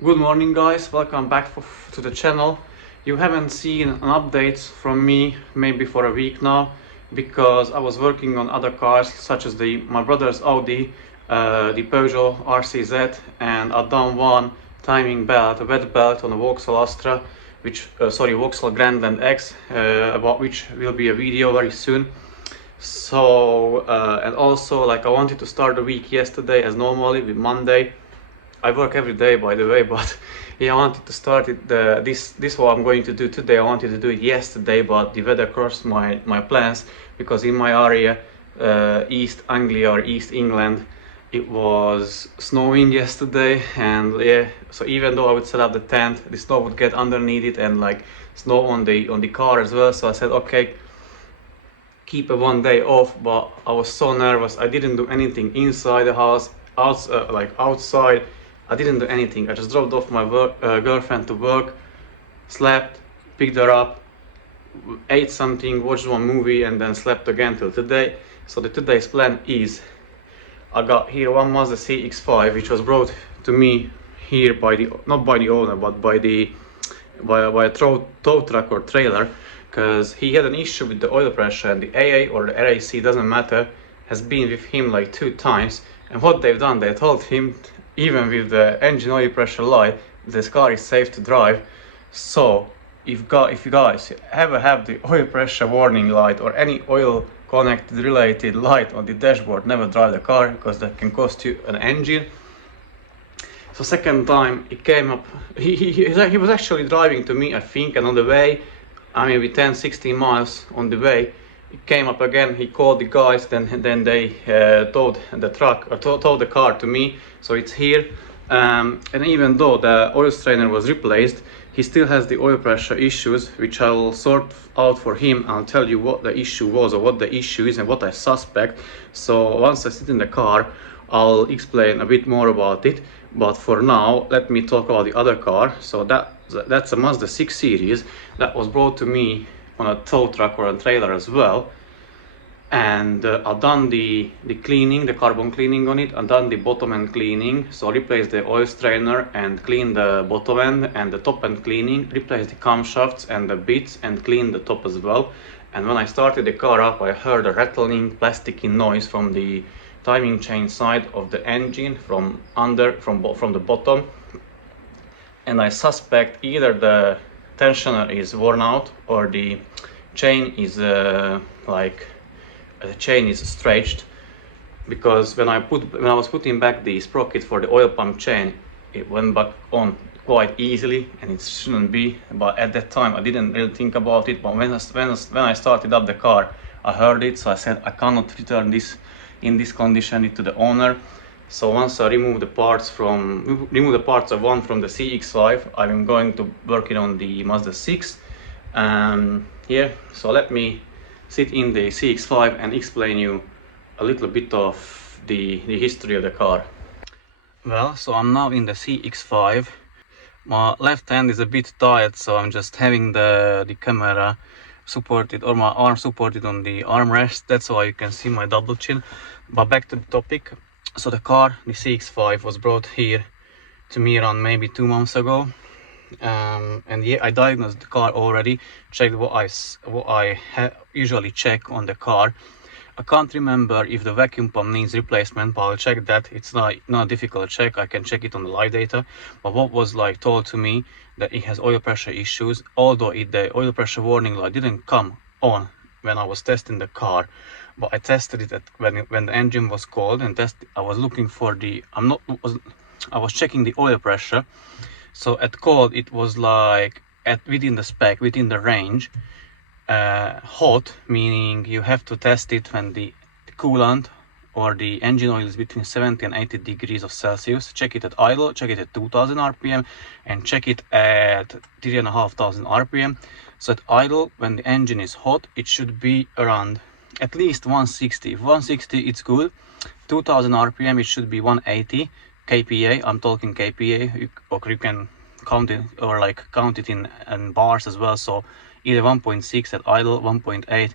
Good morning guys, welcome back to the channel. You haven't seen an update from me maybe for a week now because I was working on other cars such as my brother's Audi, the Peugeot RCZ, and I've done one timing belt, a wet belt on a Vauxhall Astra, Vauxhall Grandland X, about which will be a video very soon. So and also like I wanted to start the week yesterday as normally with Monday. I work every day, by the way, but yeah, I wanted to start it. This what I'm going to do today. I wanted to do it yesterday, but the weather crossed my plans because in my area, East Anglia or East England, it was snowing yesterday, and yeah. So even though I would set up the tent, the snow would get underneath it and like snow on the car as well. So I said, okay, keep a one day off. But I was so nervous. I didn't do anything inside the house, outside. I didn't do anything. I just dropped off my girlfriend to work, slept, picked her up, ate something, watched one movie, and then slept again till today. So today's plan is I got here one Mazda CX5, which was brought to me here not by the owner, but by a tow truck or trailer, because he had an issue with the oil pressure, and the AA or the RAC, doesn't matter, has been with him like 2 times. And what they've done, they told him even with the engine oil pressure light, this car is safe to drive. So if you guys ever have the oil pressure warning light or any oil connected related light on the dashboard, never drive the car because that can cost you an engine. So second time it came up, he was actually driving to me, I think, and on the way, I mean with 10-16 miles on the way, it came up again. He called the guys, then they towed the car to me, so it's here. And even though the oil strainer was replaced, he still has the oil pressure issues, which I'll sort out for him. I'll tell you what the issue was or what the issue is and what I suspect. So once I sit in the car, I'll explain a bit more about it. But for now, let me talk about the other car. So that's a Mazda 6 Series that was brought to me on a tow truck or a trailer as well. And I've done the cleaning, the carbon cleaning on it. I've done the bottom end cleaning, so replace the oil strainer and clean the bottom end, and the top end cleaning, replace the camshafts and the bits and clean the top as well. And when I started the car up, I heard a rattling plasticky noise from the timing chain side of the engine from the bottom, and I suspect either the tensioner is worn out or the chain is the chain is stretched, because when I was putting back the sprocket for the oil pump chain, it went back on quite easily, and it shouldn't be. But at that time I didn't really think about it. But when I started up the car, I heard it, so I said I cannot return this in this condition to the owner. So once I remove the parts of one from the CX5, I'm going to work it on the Mazda 6. Yeah, so let me sit in the CX5 and explain you a little bit of the history of the car. Well, so I'm now in the CX5. My left hand is a bit tired, so I'm just having the camera supported, or my arm supported on the armrest. That's why you can see my double chin. But back to the topic. So the CX5 was brought here to me around maybe 2 months ago. And yeah, I diagnosed the car already, checked what I usually check on the car. I can't remember if the vacuum pump needs replacement, but I'll check that. It's not a difficult check. I can check it on the live data. But what was told to me, that it has oil pressure issues, although the oil pressure warning light didn't come on when I was testing the car. But I tested it when the engine was cold, and I was looking for I was checking the oil pressure. So at cold it was within the spec, within the range. Hot, meaning you have to test it when the coolant or the engine oil is between 70 and 80 degrees of Celsius. Check it at idle, check it at 2000 RPM, and check it at 3500 RPM. So at idle, when the engine is hot, it should be around at least 160. If 160, it's good. 2000 RPM, it should be 180 kPa. I'm talking kPa, or you can count it, or count it in bars as well. So either 1.6 at idle, 1.8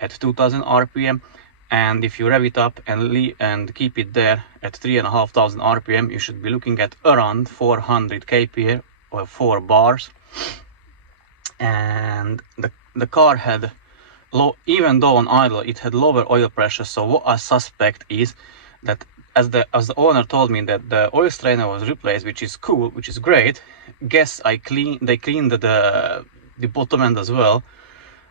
at 2000 RPM. and if you rev it up and keep it there at 3,500 RPM, you should be looking at around 400 kPa or 4 bars. And the car had low, even though on idle it had lower oil pressure. So what I suspect is that, as the owner told me, that the oil strainer was replaced, which is cool, which is great. Guess they cleaned the bottom end as well.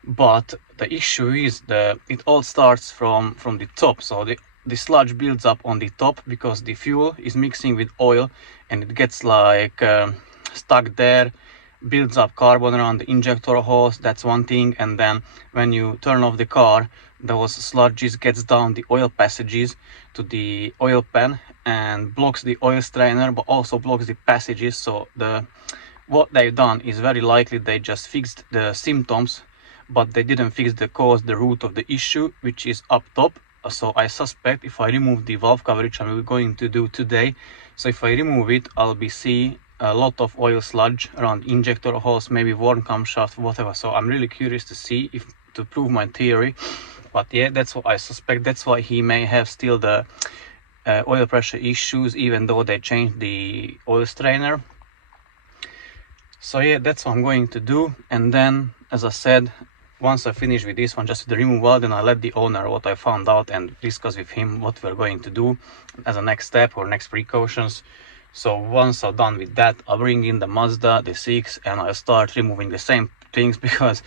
But the issue is it all starts from the top. So the sludge builds up on the top because the fuel is mixing with oil, and it gets like stuck there, builds up carbon around the injector hose. That's one thing. And then when you turn off the car, those sludges gets down the oil passages to the oil pan and blocks the oil strainer, but also blocks the passages. So what they've done is very likely they just fixed the symptoms, but they didn't fix the cause, the root of the issue, which is up top. So I suspect if I remove the valve cover, which I'm going to do today, so if I remove it, I'll be seeing a lot of oil sludge around injector hose, maybe worn camshaft, whatever. So I'm really curious to see, to prove my theory. But yeah, that's what I suspect. That's why he may have still the oil pressure issues, even though they changed the oil strainer. So yeah, that's what I'm going to do. And then, as I said, once I finish with this one, just with the removal, then I let the owner what I found out and discuss with him what we're going to do as a next step or next precautions. So once I'm done with that, I'll bring in the Mazda, the CX, and I'll start removing the same things, because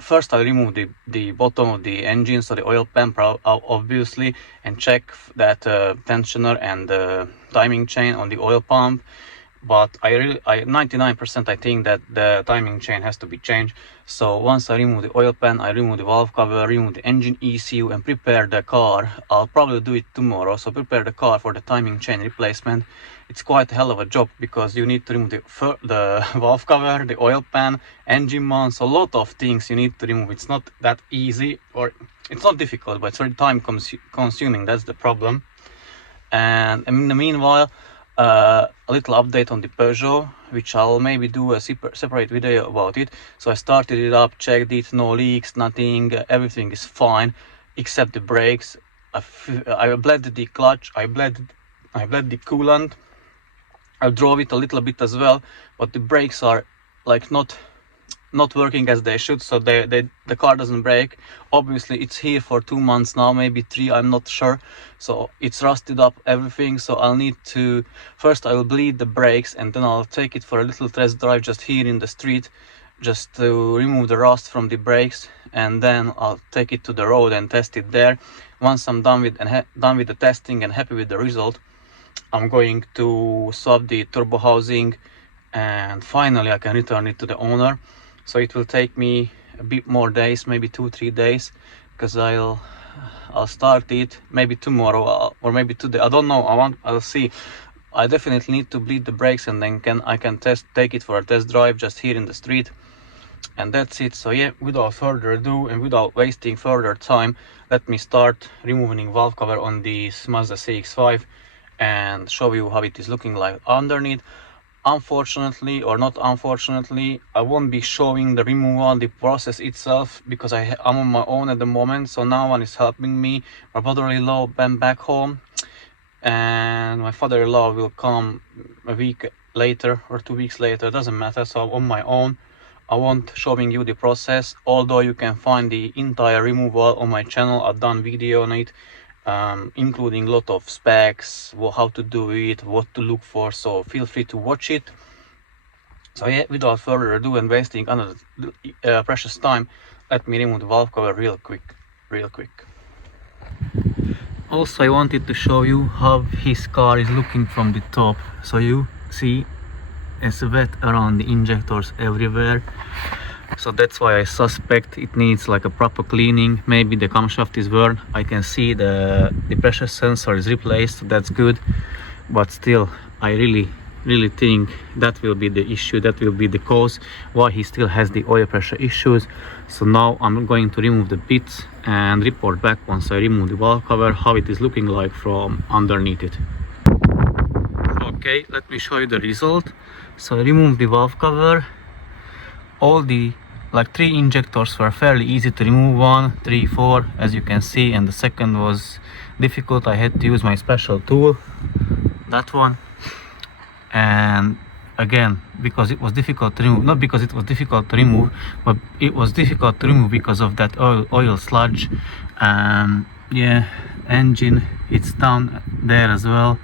first I'll remove the bottom of the engine, so the oil pan obviously, and check that tensioner and the timing chain on the oil pump. But I 99% I think that the timing chain has to be changed. So once I remove the oil pan, I remove the valve cover, remove the engine ECU, and prepare the car. I'll probably do it tomorrow. So prepare the car for the timing chain replacement. It's quite a hell of a job, because you need to remove the valve cover, the oil pan, engine mounts, a lot of things you need to remove. It's not that easy, or it's not difficult, but it's very time consuming. That's the problem. And in the meanwhile, a little update on the Peugeot, which I'll maybe do a separate video about it. So I started it up, checked it, no leaks, nothing, everything is fine except the brakes. I bled the clutch, I bled the coolant, I drove it a little bit as well, but the brakes are like not working as they should, so the car doesn't brake. Obviously it's here for 2 months now, maybe 3, I'm not sure. So it's rusted up everything. So I'll need to, first I will bleed the brakes, and then I'll take it for a little test drive just here in the street, just to remove the rust from the brakes, and then I'll take it to the road and test it there. Once I'm done with the testing and happy with the result, I'm going to swap the turbo housing, and finally I can return it to the owner. So it will take me a bit more days, maybe 2-3 days, because I'll start it maybe tomorrow or maybe today. I don't know. I'll see. I definitely need to bleed the brakes, and then I can take it for a test drive just here in the street, and that's it. So yeah, without further ado and without wasting further time, let me start removing valve cover on this Mazda CX5 and show you how it is looking like underneath. Unfortunately, or not unfortunately, I won't be showing the removal, the process itself, because I'm on my own at the moment, so no one is helping me. My brother-in-law went back home, and my father-in-law will come a week later or 2 weeks later, doesn't matter. So I'm on my own. I won't showing you the process, although you can find the entire removal on my channel. I've done video on it, including a lot of specs, how to do it, what to look for, so feel free to watch it. So yeah, without further ado and wasting another precious time, let me remove the valve cover real quick. Also, I wanted to show you how his car is looking from the top. So you see it's wet around the injectors everywhere. So that's why I suspect it needs like a proper cleaning. Maybe the camshaft is worn. I can see the pressure sensor is replaced, so that's good. But still, I really think that will be the issue, that will be the cause why he still has the oil pressure issues. So now I'm going to remove the bits and report back once I remove the valve cover how it is looking like from underneath it. Okay, let me show you the result. So I removed the valve cover. All the like 3 injectors were fairly easy to remove, 1, 3, 4 as you can see, and the second was difficult. I had to use my special tool, that one. And again, because it was difficult to remove, not because it was difficult to remove, but it was difficult to remove because of that oil sludge. Yeah, engine, it's down there as well.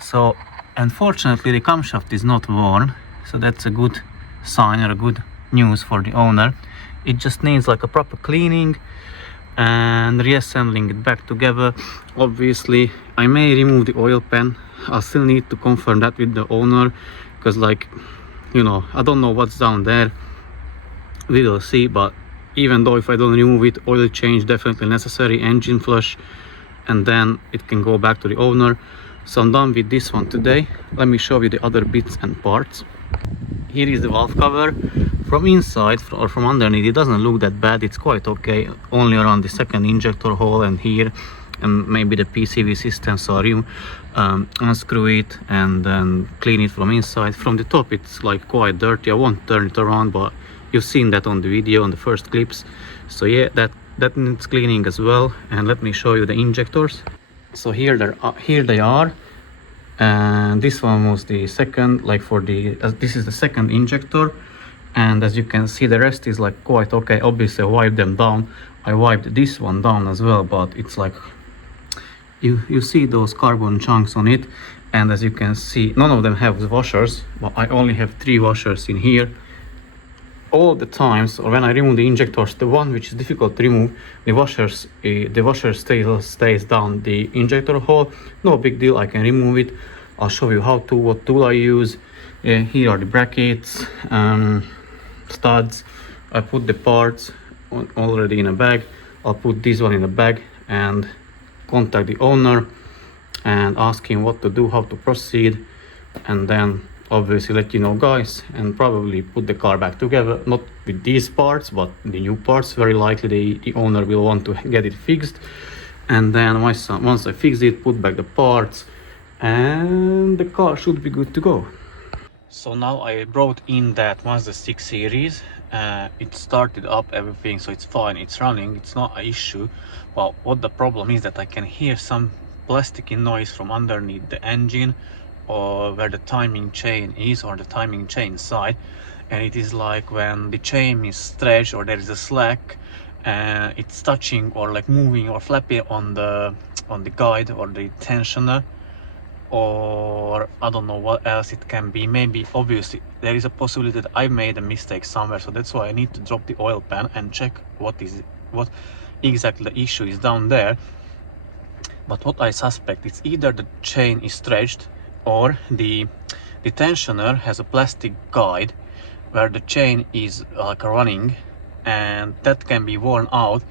So unfortunately the camshaft is not worn, so that's a good sign or a good news for the owner. It just needs like a proper cleaning and reassembling it back together. Obviously I may remove the oil pan. I still need to confirm that with the owner, because like, you know, I don't know what's down there. We will see. But even though if I don't remove it, oil change definitely necessary, engine flush, and then it can go back to the owner. So I'm done with this one today. Let me show you the other bits and parts. Here is the valve cover. From inside or from underneath, it doesn't look that bad. It's quite okay, only around the second injector hole and here, and maybe the PCV system. So you unscrew it and then clean it from inside. From the top it's like quite dirty. I won't turn it around, but you've seen that on the video, on the first clips. So yeah, that needs cleaning as well. And let me show you the injectors. So here they are, and this one was the second, like for the this is the second injector. And as you can see, the rest is like quite okay. Obviously I wiped them down. I wiped this one down as well, but it's like you see those carbon chunks on it. And as you can see, none of them have washers, but I only have 3 washers in here. All the times, or when I remove the injectors, the one which is difficult to remove, the washer stays down the injector hole. No big deal, I can remove it. I'll show you how to, what tool I use. Here are the brackets, studs. I put the parts already in a bag. I'll put this one in a bag and contact the owner and ask him what to do, how to proceed, and then obviously let you know, guys, and probably put the car back together, not with these parts but the new parts. Very likely the owner will want to get it fixed, and then once I fix it, put back the parts, and the car should be good to go. So now I brought in that Mazda 6 series. It started up everything, so it's fine, it's running, it's not an issue. But what the problem is that I can hear some plasticky noise from underneath the engine, or where the timing chain is, or the timing chain side. And it is like when the chain is stretched or there is a slack, it's touching or like moving or flapping on the guide or the tensioner, or I don't know what else it can be. Maybe obviously there is a possibility that I made a mistake somewhere, so that's why I need to drop the oil pan and check what exactly the issue is down there. But what I suspect, it's either the chain is stretched, or the tensioner has a plastic guide where the chain is like running, and that can be worn out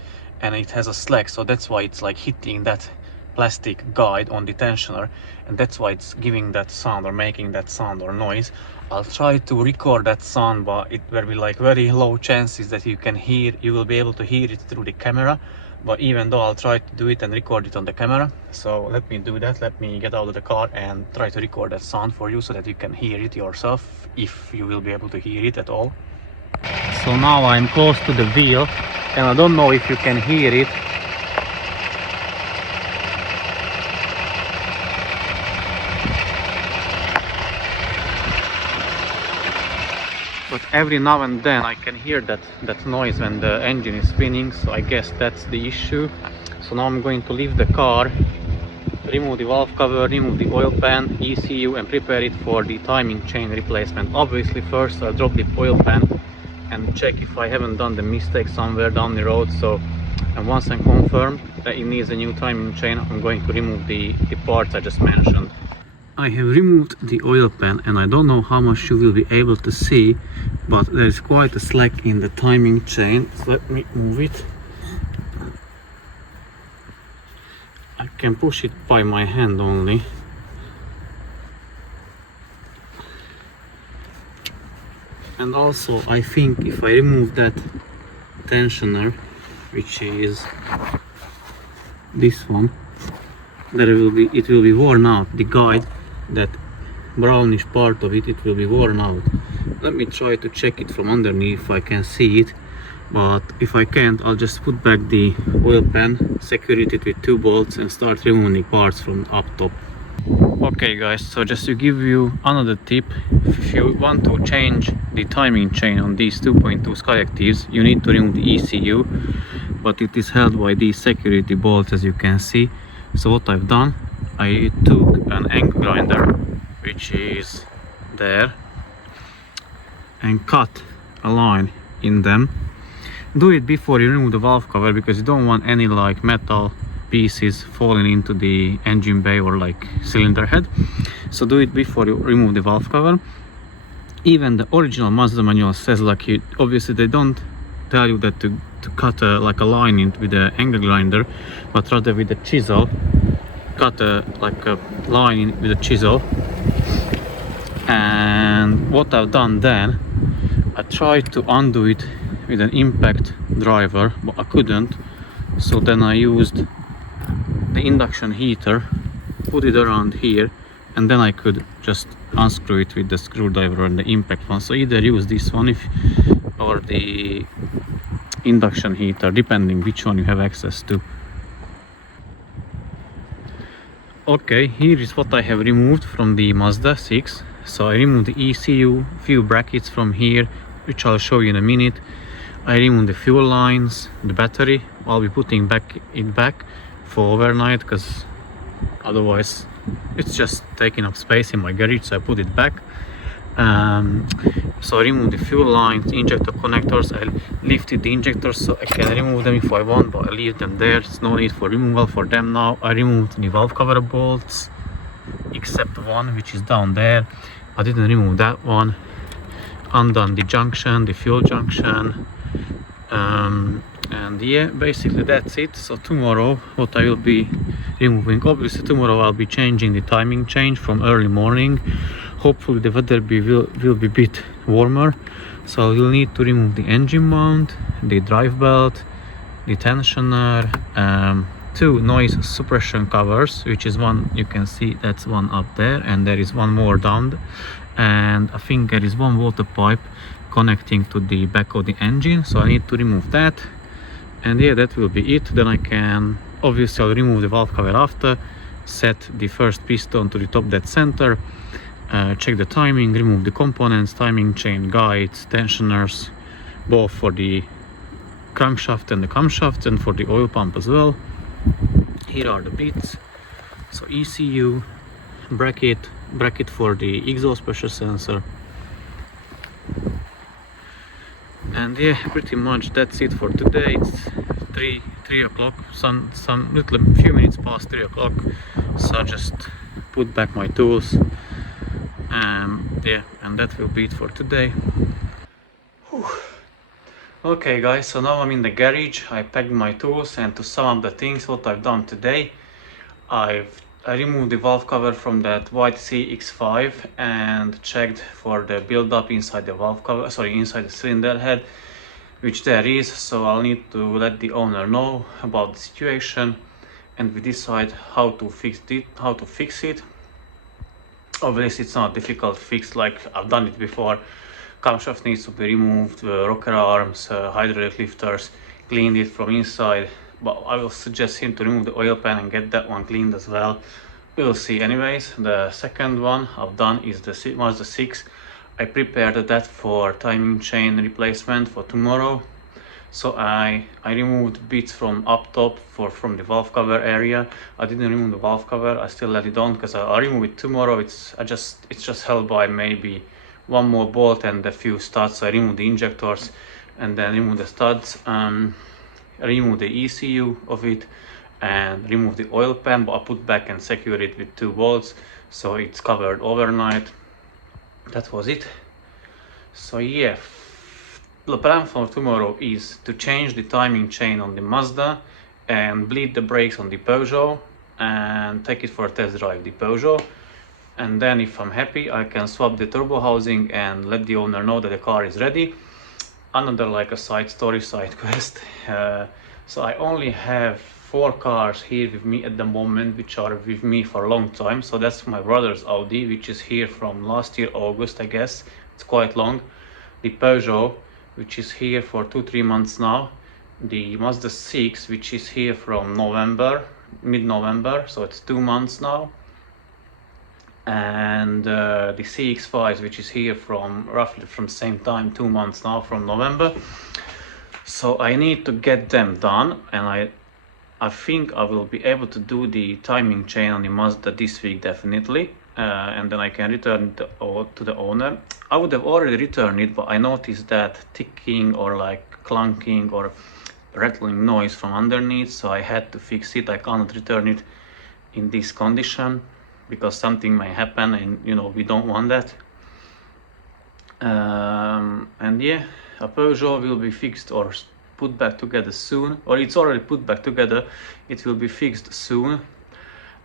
and it has a slack, so that's why it's like hitting that plastic guide on the tensioner, and that's why it's giving that sound or making that sound or noise. I'll try to record that sound, but it will be like very low chances that you will be able to hear it through the camera. But even though, I'll try to do it and record it on the camera. So let me do that. Let me get out of the car and try to record that sound for you so that you can hear it yourself, if you will be able to hear it at all. So now I'm close to the wheel, and I don't know if you can hear it. But every now and then I can hear that noise when the engine is spinning, so I guess that's the issue. So now I'm going to leave the car, remove the valve cover, remove the oil pan, ECU, and prepare it for the timing chain replacement. Obviously first I'll drop the oil pan and check if I haven't done the mistake somewhere down the road. So, and once I'm confirmed that it needs a new timing chain, I'm going to remove the parts I just mentioned. I have removed the oil pan, and I don't know how much you will be able to see, but there is quite a slack in the timing chain. So let me move it. I can push it by my hand only. And also I think if I remove that tensioner, which is this one, it will be worn out. The guide, that brownish part of it will be worn out. Let me try to check it from underneath if I can see it, but if I can't, I'll just put back the oil pan, secure it with 2 bolts and start removing parts from up top. Okay guys, so just to give you another tip, if you want to change the timing chain on these 2.2 Skyactivs, you need to remove the ECU, but it is held by these security bolts, as you can see. So what I've done, I took an angle grinder, which is there, and cut a line in them. Do it before you remove the valve cover, because you don't want any like metal pieces falling into the engine bay or like cylinder head. So do it before you remove the valve cover. Even the original Mazda manual says, like, obviously they don't tell you that to cut like a line in with the angle grinder, but rather with a chisel, cut like a line in with a chisel. And what I've done then, I tried to undo it with an impact driver, but I couldn't. So then I used the induction heater, put it around here, and then I could just unscrew it with the screwdriver and the impact one. So either use this one or the induction heater, depending which one you have access to. Okay, here is what I have removed from the Mazda 6. So I removed the ECU, few brackets from here, which I'll show you in a minute. I removed the fuel lines, the battery. I'll be putting it back for overnight, because otherwise it's just taking up space in my garage, so I put it back. So I removed the fuel lines, injector connectors. I lifted the injectors so I can remove them if I want, but I leave them there. There's no need for removal for them now. I removed the valve cover bolts, except one which is down there. I didn't remove that one. Undone the junction, the fuel junction. And yeah, basically that's it. So tomorrow what I will be removing, obviously tomorrow I'll be changing the timing chain from early morning. Hopefully the weather will be a bit warmer, so I will need to remove the engine mount, the drive belt, the tensioner, 2 noise suppression covers, which is one, you can see that's one up there, and there is one more down, and I think there is one water pipe connecting to the back of the engine, so I need to remove that. And yeah, that will be it. Then I can, obviously I'll remove the valve cover after, set the first piston to the top dead center, check the timing, remove the components, timing chain, guides, tensioners, both for the crankshaft and the camshaft, and for the oil pump as well. Here are the bits. So ECU, bracket for the exhaust pressure sensor. And yeah, pretty much that's it for today. It's 3 o'clock, some few minutes past 3 o'clock. So I just put back my tools. Yeah, and that will be it for today. Whew. Okay guys, so now I'm in the garage. I packed my tools, and to sum up the things what I've done today, I removed the valve cover from that white CX5 and checked for the build-up inside the valve cover, inside the cylinder head, which there is. So I'll need to let the owner know about the situation, and we decide how to fix it. Obviously it's not a difficult fix, like I've done it before. Camshaft needs to be removed, rocker arms, hydraulic lifters, cleaned it from inside. But I will suggest him to remove the oil pan and get that one cleaned as well. We'll see. Anyways, the second one I've done is the Mazda 6. I prepared that for timing chain replacement for tomorrow. So I removed bits from up top from the valve cover area. I didn't remove the valve cover. I still let it on because I'll remove it tomorrow. It's just held by maybe one more bolt and a few studs. So I removed the injectors and then remove the studs. Remove the ECU of it and remove the oil pan, but I put back and secure it with 2 bolts, so it's covered overnight. That was it. So yeah, the plan for tomorrow is to change the timing chain on the Mazda and bleed the brakes on the Peugeot and take it for a test drive, the Peugeot. And then if I'm happy, I can swap the turbo housing and let the owner know that the car is ready. Another like a side quest. So I only have 4 cars here with me at the moment, which are with me for a long time. So that's my brother's Audi, which is here from last year August, I guess. It's quite long. The Peugeot, which is here for 2-3 months now. The Mazda 6, which is here from November, mid-November, so it's 2 months now. And the CX5, which is here from roughly from the same time, 2 months now, from November. So I need to get them done, and I think I will be able to do the timing chain on the Mazda this week definitely, and then I can return it to the owner. I would have already returned it, but I noticed that ticking or like clunking or rattling noise from underneath, so I had to fix it. I cannot return it in this condition because something may happen, and you know, we don't want that. And yeah, a Peugeot will be fixed or put back together soon, or it's already put back together. It will be fixed soon,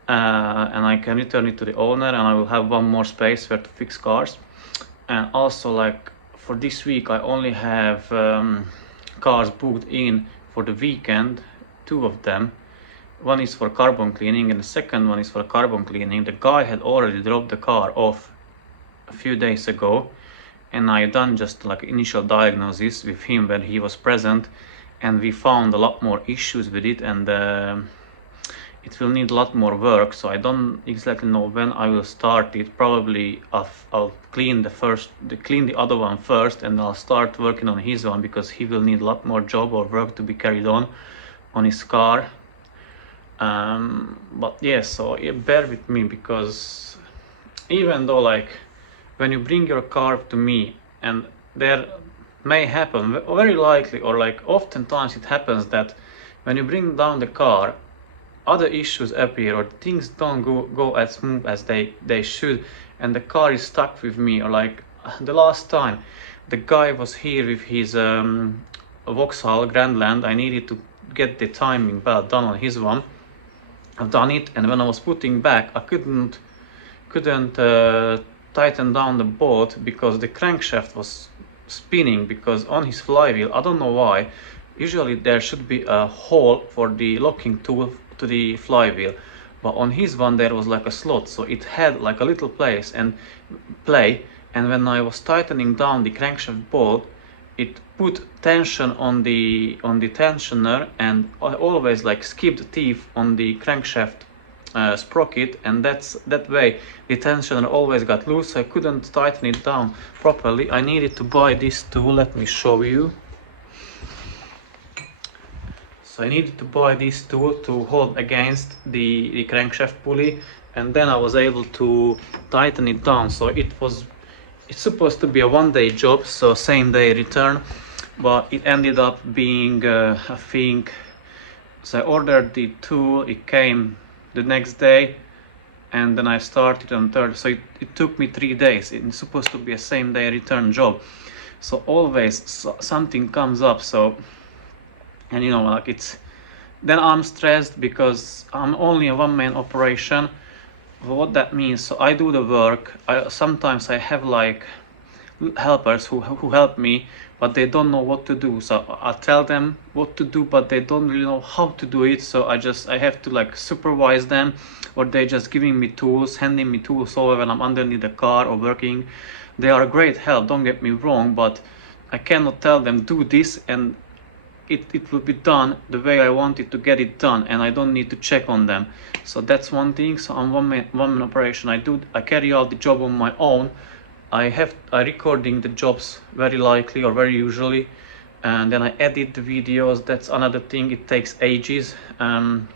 and I can return it to the owner, and I will have one more space where to fix cars. And also, like, for this week I only have cars booked in for the weekend, 2 of them. One is for carbon cleaning and the second one is for carbon cleaning. The guy had already dropped the car off a few days ago, and I done just like initial diagnosis with him when he was present, and we found a lot more issues with it, and it will need a lot more work. So I don't exactly know when I will start it. Probably I'll clean the other one first, and I'll start working on his one, because he will need a lot more job or work to be carried on his car. But yeah, so yeah, bear with me, because even though, like, when you bring your car to me, and there may happen, very likely, or like oftentimes it happens, that when you bring down the car, other issues appear, or things don't go as smooth as they should, and the car is stuck with me. Or like the last time, the guy was here with his Vauxhall Grandland. I needed to get the timing belt done on his one. I've done it, and when I was putting back, I couldn't tighten down the bolt because the crankshaft was spinning, because on his flywheel, I don't know why, usually there should be a hole for the locking tool to the flywheel, but on his one there was like a slot, so it had like a little place and when I was tightening down the crankshaft bolt, it put tension on the tensioner, and I always like skipped teeth on the crankshaft sprocket, and that way the tensioner always got loose, so I couldn't tighten it down properly. I needed to buy this tool. Let me show you. So I needed to buy this tool to hold against the crankshaft pulley, and then I was able to tighten it down. So it's supposed to be a 1-day job, so same day return, but it ended up being I think, so I ordered the tool, it came the next day, and then I started on third, so it took me 3 days. It's supposed to be a same day return job, so always something comes up. So, and you know, like, then I'm stressed because I'm only a one-man operation. What that means, so I do the work. Sometimes I have like helpers who help me, but they don't know what to do. So I tell them what to do, but they don't really know how to do it. So I have to like supervise them, or they just giving me tools, handing me tools over when I'm underneath the car or working. They are a great help, don't get me wrong, but I cannot tell them do this and it will be done the way I want it to get it done, and I don't need to check on them. So that's one thing. So I'm one man operation. I carry out the job on my own. I recording the jobs very likely or very usually, and then I edit the videos. That's another thing. It takes ages. I'm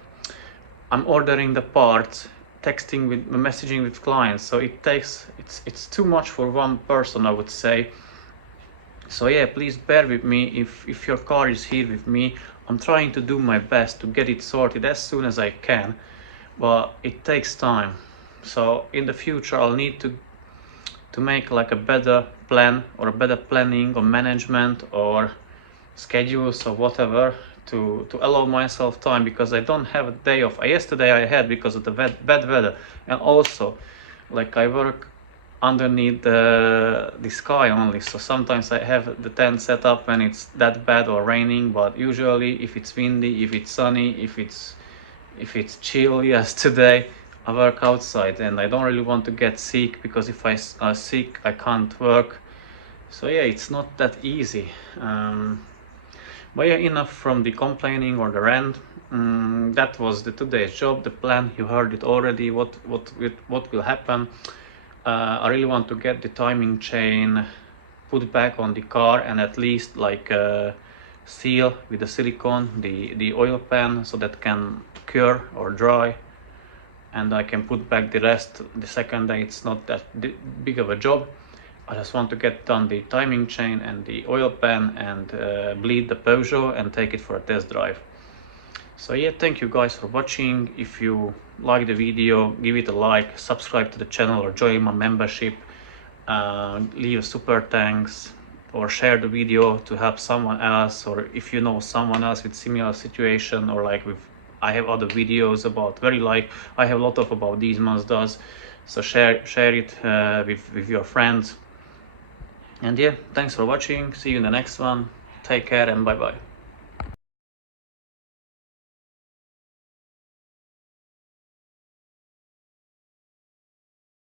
ordering the parts, messaging with clients. So it's too much for one person, I would say. So yeah, please bear with me if your car is here with me. I'm trying to do my best to get it sorted as soon as I can, but it takes time. So in the future I'll need to make like a better plan, or a better planning or management or schedules or whatever, to allow myself time, because I don't have a day off. Yesterday I had, because of the bad weather, and also like I work underneath the sky only, so sometimes I have the tent set up when it's that bad or raining, but usually if it's windy, if it's sunny, if it's if it's chill, yes, today I work outside and I don't really want to get sick, because if I'm sick I can't work. So yeah, it's not that easy. But yeah, enough from the complaining or the rant. That was the today's job, the plan. You heard it already. What will happen? I really want to get the timing chain put back on the car, and at least like seal with the silicone the oil pan, so that can cure or dry, and I can put back the rest the second day. It's not that big of a job. I just want to get done the timing chain and the oil pan, and bleed the Peugeot and take it for a test drive. So yeah, thank you guys for watching. If you like the video, give it a like, subscribe to the channel or join my membership, leave a super thanks, or share the video to help someone else, or if you know someone else with similar situation, or like with I have other videos about I have a lot of about these Mazdas, so share it with your friends. And yeah, thanks for watching. See you in the next one. Take care and bye bye.